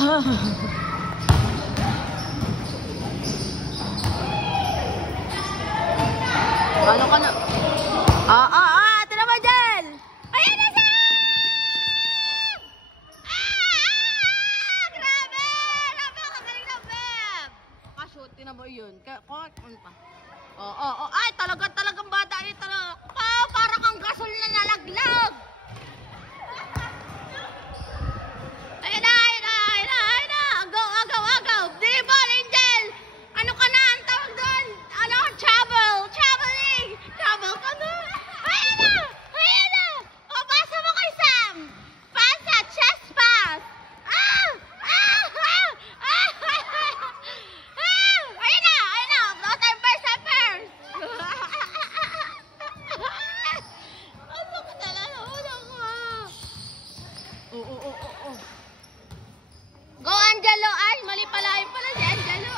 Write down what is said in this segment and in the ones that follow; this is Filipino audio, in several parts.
Ano ka na? Ito naman dyan! Ayan na siya! Grabe! Grabe ang kagaling na Beb! Kashoot, tinan mo yun. Ay, talagang bata rin talaga. Para kang gasol na nalaglag! Ayan na! Agaw! Dribble, Angel! Ano ka na? Ang tawag doon? Ano? Traveling! Travel ka na! Ayan na! O, pasa mo kay Sam! Pasa! Chest pass! Ayan na! No time first! Ano ka talaga? Ano ka? Oo. Go, Angelo! Ay, mali pala. Ayun pala si Angelo.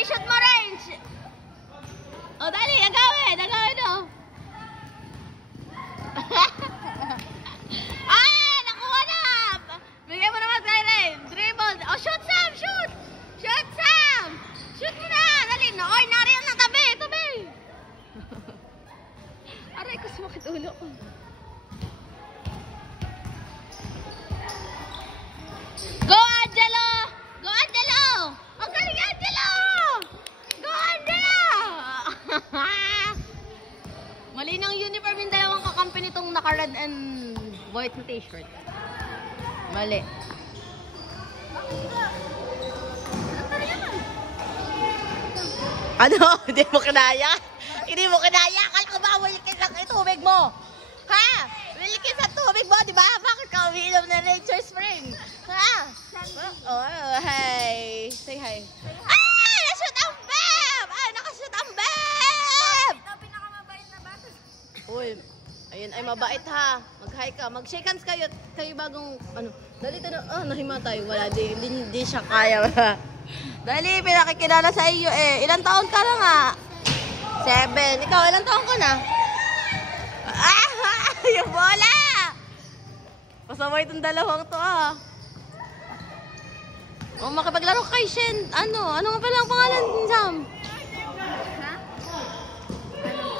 I-shoot mo range. O, dali. Agawin o. Nakuha na. Bigay mo naman kay Ray. Dribble. O, shoot, Sam. Shoot, Sam. Shoot mo na. Dali. Oy, nariyan na. Tabi. Aray ko, sumakit ulo ko. Go, Angelo! Ang galing, Angelo! Go, Angelo! Mali ng uniform yung dalawang kakampi nitong naka-red and white na t-shirt. Mali. Ano? Hindi mo kinaya? Akala ko ba wilikis ang tubig mo? Ha? Wilikis ang tubig mo, di ba? Bakit ka umiinom na nature spring? Ha? Oh, hi. Say hi. Nashoot ang Beb! Nakashoot ang Beb! Ito pinakamabait na bata. Uy, ayun ay mabait ha. Mag-hi ka. Mag-shake hands kayo bagong, dali tayo. Nahimatay. Wala, di siya kaya. Dali, pinakikilala sa iyo eh. Ilang taon ka na nga? 7. Ikaw, ilang taon ka na? Yung bola! Pasaway itong dalawang to makipaglaro kay Shen. Ano nga pala ang pangalan, Sam?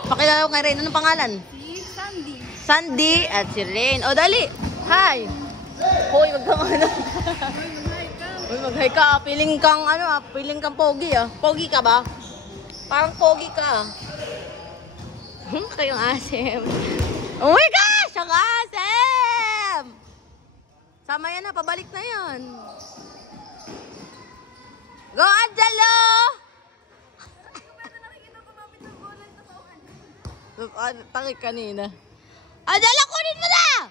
Pakilala ko kay Rain. Anong pangalan? Si Sandy. Sandy at si Rain. O, dali. Hi. Hoy, mag-hi ka. Piling kang pogi Pogi ka ba? Parang pogi ka. Kayong asim. Oh my gosh! Ang asim! Sama yan na. Pabalik na yan. Go, Angelo! Takik kanina. Angelo, kunin mo na!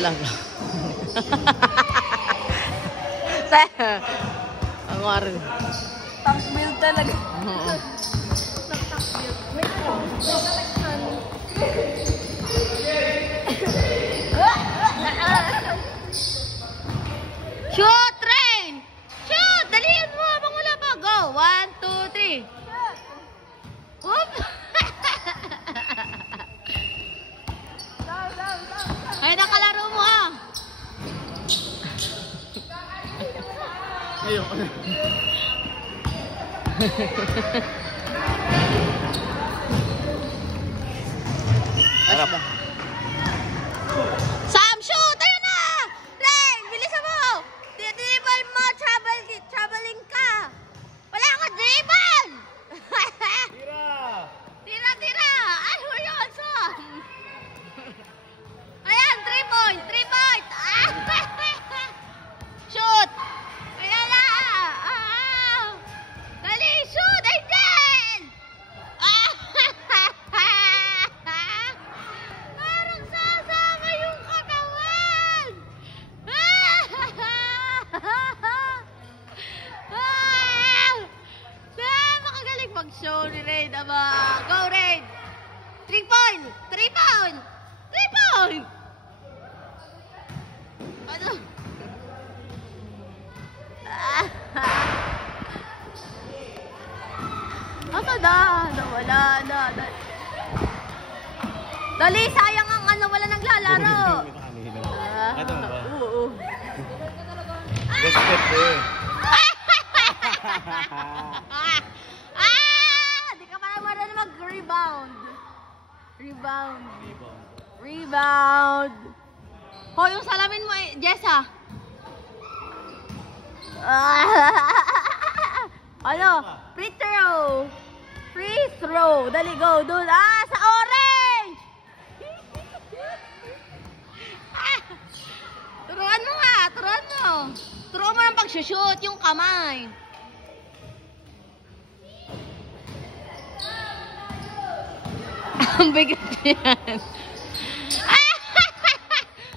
Alaga. Ang warin. Tank build talaga. Shoot, Rain! Shoot! Dalihan mo habang wala pa. Go! 1, 2, 3. Whoop! Ay, nakalaro mo Ayoko na. Harap. Sam, shoot! Ayun na! Rain, bilisan mo! Dribble mo, traveling ka! Wala ka dribble! Tira! Ano yun, Sam? Ayan, 3 point! Shoot! Ayan na! Dali, shoot! Angel! Dali, sayang ang ano, wala naglalaro. Ito ba? Oo. Respect eh. Di ka pala marunong mag-rebound. Rebound. Hoy, yung salamin mo, Jessa. Ano? Free throw. Dali, go. Doon. Sa orange! Turuan mo nga. Turuan mo ng pag-shoot yung kamay. Ang bigat yan.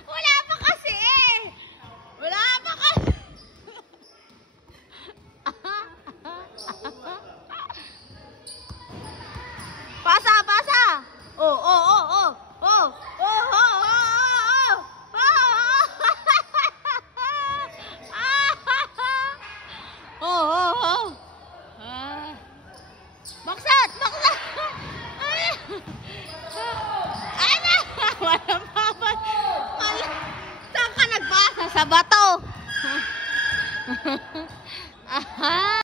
Wala pa kasi. Pasa. Baksat. Walang babat. Saan ka nagbasa? Sa bato.